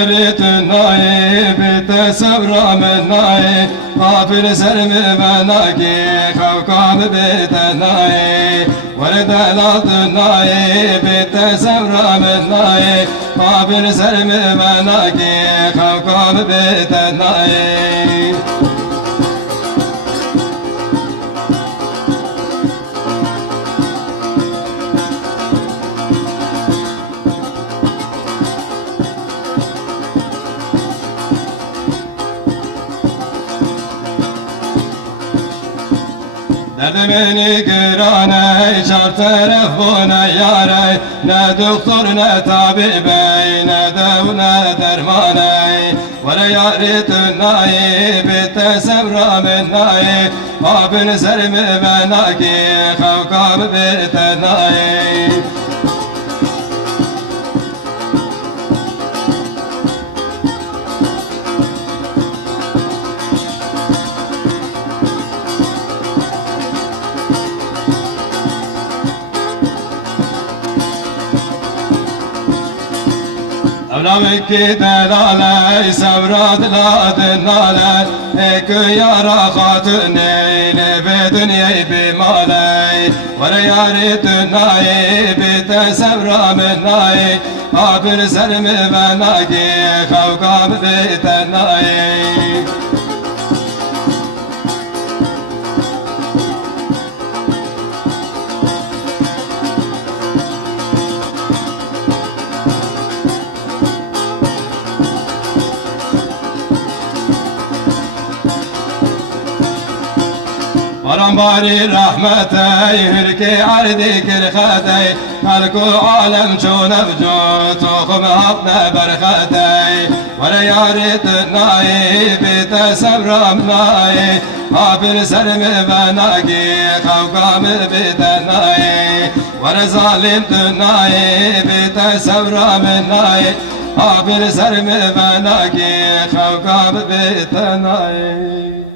yari tünnayi bitte sevramınnayi Kafir sermi benaki kavkamı bitennayi Vardela tünnayi bitte sevramınnayi Kafir sermi benaki kavkamı bitennayi Derdimini girane, çar taraf buna yare Ne doktor ne tabibey, ne dev ne dermaney Vere yari tünnayi, bitte sevramınnayi Abin sermi benaki, kavkamı bitennayi Evlamek delale, sevrat la denale Ekü yara hatüne, nebe dünyayı bimaley Vere yari tünnayi, bitte sevramınnayi Abir sermi benaki, kavkamı bitennayi Bari rahmetey, hürki ardi kirkhetey Halku alem çun evcu, tohum hak ne berkhetey Vere yari tünnayi, bitte sevramnayi Abir sermi benaki, kavkamı bitennayi Vere zalim tünnayi, bitte sevramnayi Abir sermi benaki, kavkamı bitennayi